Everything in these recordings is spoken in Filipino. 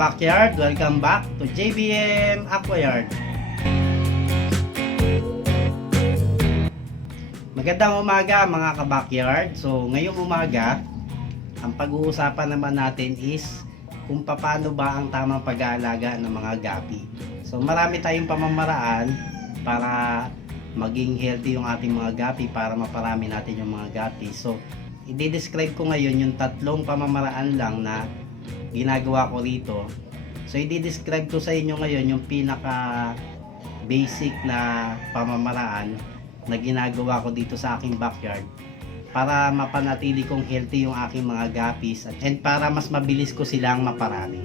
ka-backyard, welcome back to JBM Aquayard. Magandang umaga mga ka-backyard. So ngayong umaga, ang pag-uusapan naman natin is kung paano ba ang tamang pag-aalaga ng mga gapi. So marami tayong pamamaraan para maging healthy yung ating mga gapi, para maparami natin yung mga gapi. So i-describe ko ngayon yung tatlong pamamaraan lang na ginagawa ko rito. So i-describe ko sa inyo ngayon yung pinaka basic na pamamaraan na ginagawa ko dito sa aking backyard para mapanatili kong healthy yung aking mga gapis and para mas mabilis ko silang maparami.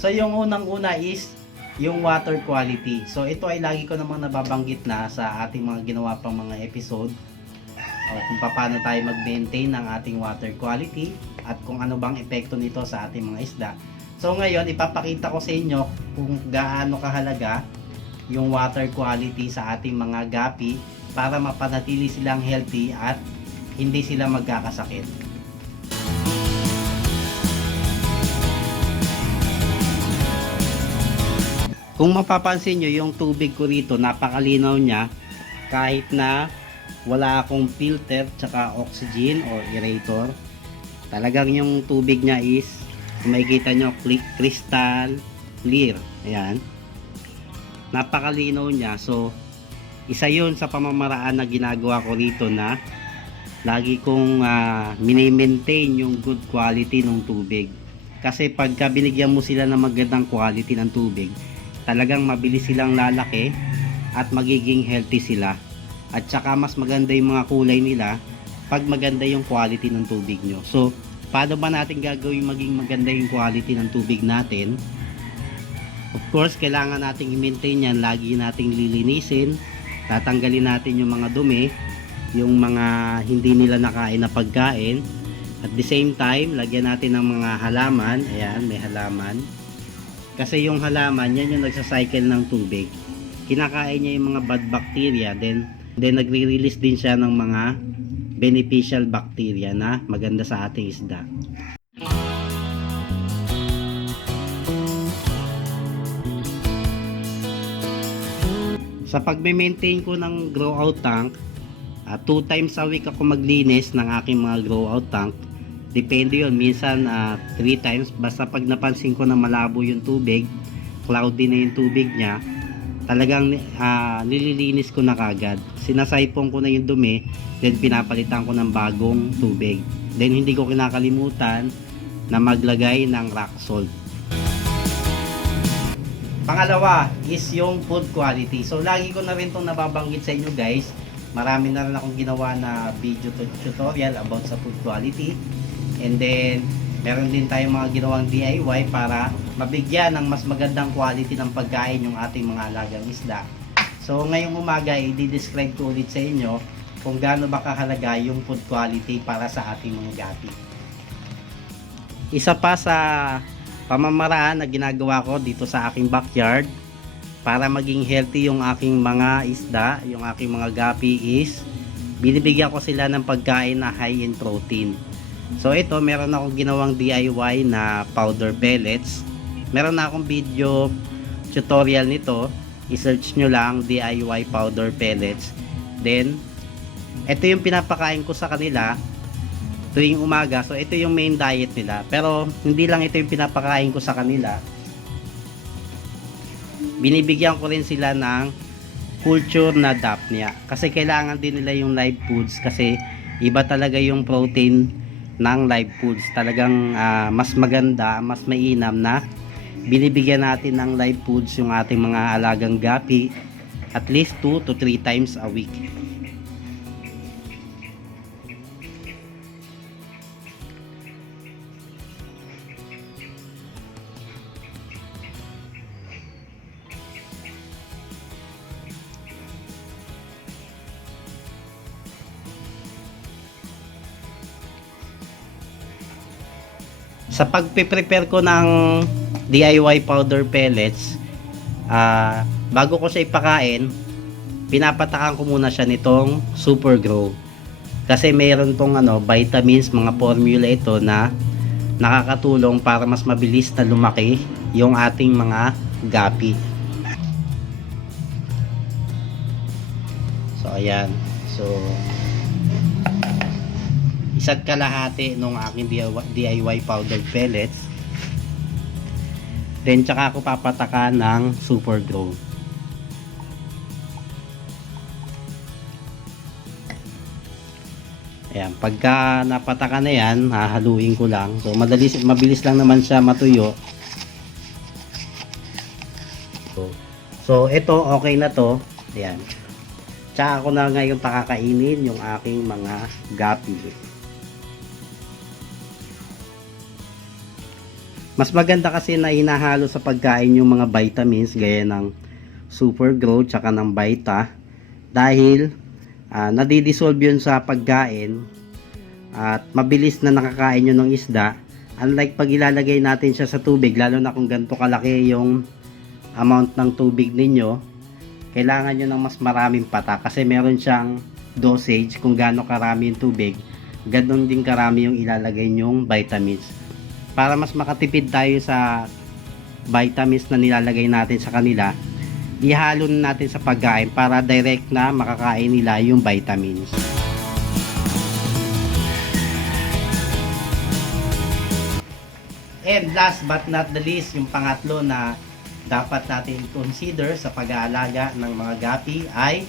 So yung unang-una is yung water quality. So ito ay lagi ko namang nababanggit na sa ating mga ginawa pang mga episode, kung paano tayo mag-maintain ng ating water quality at kung ano bang epekto nito sa ating mga isda. So ngayon ipapakita ko sa inyo kung gaano kahalaga yung water quality sa ating mga gapi para mapanatili silang healthy at hindi sila magkakasakit. Kung mapapansin nyo, yung tubig ko rito napakalinaw niya kahit na wala akong filter tsaka oxygen or aerator. Talagang yung tubig niya is, kung makikita nyo, crystal clear. Ayan, napakalinaw niya. So isa yun sa pamamaraan na ginagawa ko rito na lagi kong mini-maintain yung good quality ng tubig. Kasi pagka binigyan mo sila ng magandang quality ng tubig, talagang mabilis silang lalaki at magiging healthy sila. At saka mas maganda yung mga kulay nila pag maganda yung quality ng tubig nyo. So paano ba natin gagawin maging maganda yung quality ng tubig natin? Of course, kailangan nating i-maintain yan. Lagi nating lilinisin. Tatanggalin natin yung mga dumi, yung mga hindi nila nakain na pagkain. At the same time, lagyan natin ng mga halaman. Ayan, may halaman. Kasi yung halaman, yan yung nagsacycle ng tubig. Kinakain niya yung mga bad bacteria. Then nagre-release din siya ng mga beneficial bacteria na maganda sa ating isda. Sa pagme-maintain ko ng grow out tank, 2 times a week ako maglinis ng aking mga grow out tank. Depende yun, minsan 3 times. Basta pag napansin ko na malabo yung tubig, cloudy na yung tubig niya, talagang nililinis ko na kagad. Sinasaypong ko na yung dumi, then pinapalitan ko ng bagong tubig. Then hindi ko kinakalimutan na maglagay ng rock salt. Pangalawa is yung food quality. So lagi ko na rin itong nababanggit sa inyo guys. Marami na rin akong ginawa na video tutorial about sa food quality. And then meron din tayong mga ginawang DIY para mabigyan ng mas magandang quality ng pagkain yung ating mga alagang isda. So ngayong umaga i-describe ko ulit sa inyo kung gaano ba kahalaga yung food quality para sa ating mga gapi. Isa pa sa pamamaraan na ginagawa ko dito sa aking backyard para maging healthy yung aking mga isda, yung aking mga gapi is binibigyan ko sila ng pagkain na high in protein. So ito, meron akong ginawang DIY na powder pellets. Meron na akong video tutorial nito. I-search nyo lang DIY powder pellets. Then ito yung pinapakain ko sa kanila tuwing umaga. So ito yung main diet nila. Pero hindi lang ito yung pinapakain ko sa kanila. Binibigyan ko rin sila ng culture na Daphnia. Kasi kailangan din nila yung live foods. Kasi iba talaga yung protein ng live foods. Talagang mas maganda, mas mainam na binibigyan natin ng live foods yung ating mga alagang gapi at least 2 to 3 times a week. Sa pagpe-prepare ko ng DIY powder pellets, bago ko siya ipakain, pinapatakan ko muna siya nitong Super Grow. Kasi mayroon tong vitamins, mga formula ito na nakakatulong para mas mabilis na lumaki yung ating mga gapi. So ayan. So isa't kalahati nung aking DIY powdered pellets. Then tsaka ako papataka ng Super Grow. Ayan, pagka napataka na yan, hahaluin ko lang. So mabilis lang naman siya matuyo. So ito okay na to. Ayan. Tsaka ako na ngayon pakakainin yung aking mga gapi. Mas maganda kasi na hinahalo sa pagkain yung mga vitamins gaya ng Super Grow tsaka ng Vita dahil nadidissolve yun sa pagkain at mabilis na nakakain yun ng isda, unlike pag ilalagay natin siya sa tubig, lalo na kung ganito kalaki yung amount ng tubig ninyo, kailangan nyo ng mas maraming pata kasi meron siyang dosage kung gaano karami yung tubig, ganun din karami yung ilalagay nyong vitamins. Para mas makatipid tayo sa vitamins na nilalagay natin sa kanila, ihalo na natin sa pagkain para direct na makakain nila yung vitamins. And last but not the least, yung pangatlo na dapat natin consider sa pag-aalaga ng mga gapi ay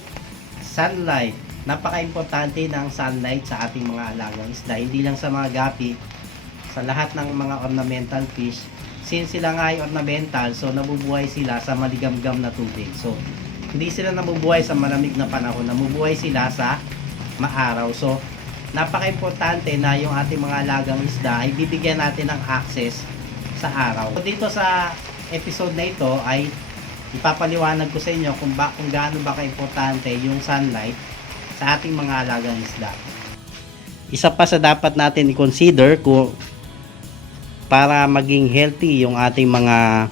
sunlight. Napaka-importante ng sunlight sa ating mga alagang isda, hindi lang sa mga gapi, sa lahat ng mga ornamental fish. Since sila nga ay ornamental, so nabubuhay sila sa maligamgam na tubig. So hindi sila nabubuhay sa malamig na panahon, nabubuhay sila sa maaraw. So napaka-importante na yung ating mga alagang isda ay bibigyan natin ng access sa araw. So dito sa episode na ito ay ipapaliwanag ko sa inyo kung gaano ba ka-importante yung sunlight sa ating mga alagang isda. Isa pa sa dapat natin i-consider para maging healthy yung ating mga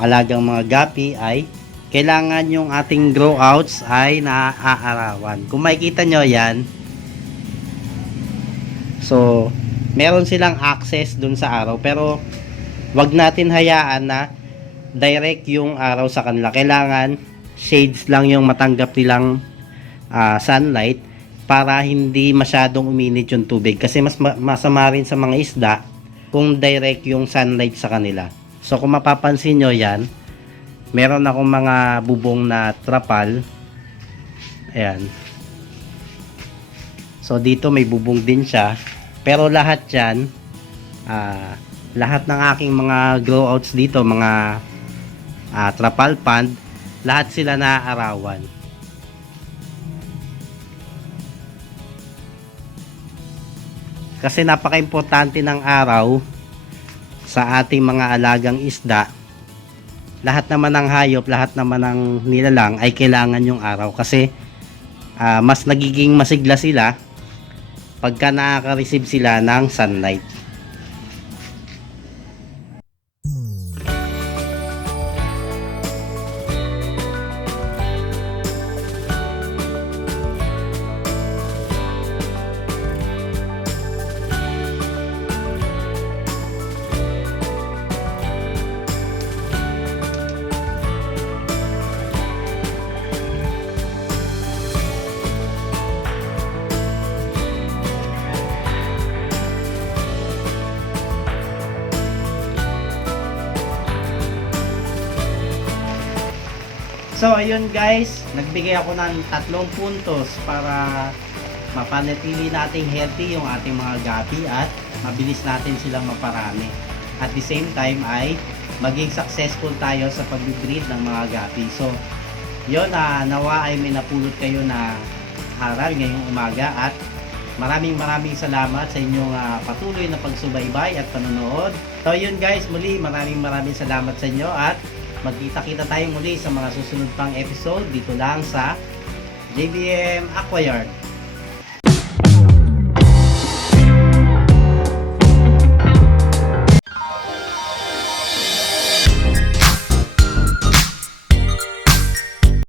alagang mga gapi ay kailangan yung ating grow outs ay naaarawan. Kung makikita nyo yan, so meron silang access dun sa araw, pero wag natin hayaan na direct yung araw sa kanila. Kailangan shades lang yung matanggap nilang sunlight para hindi masyadong uminit yung tubig, kasi mas masama rin sa mga isda kung direct yung sunlight sa kanila. So kung mapapansin nyo yan, meron akong mga bubong na trapal. Ayan. So dito may bubong din siya. Pero lahat yan, lahat ng aking mga grow outs dito, mga trapal pond, lahat sila naaarawan. Kasi napaka-importante ng araw sa ating mga alagang isda. Lahat naman ng hayop, lahat naman ng nilalang ay kailangan yung araw, kasi mas nagiging masigla sila pagka nakaka-receive sila ng sunlight. So ayun guys, nagbigay ako ng 3 puntos para mapanatili nating healthy yung ating mga gapi at mabilis natin silang maparami. At the same time ay maging successful tayo sa pag-breed ng mga gapi. So yun, nawa ay may napulot kayo na aral ngayong umaga, at maraming salamat sa inyong patuloy na pagsubaybay at panonood. So yun guys, muli maraming salamat sa inyo, at magkita-kita tayo muli sa mga susunod pang episode dito lang sa JBM Aquayard.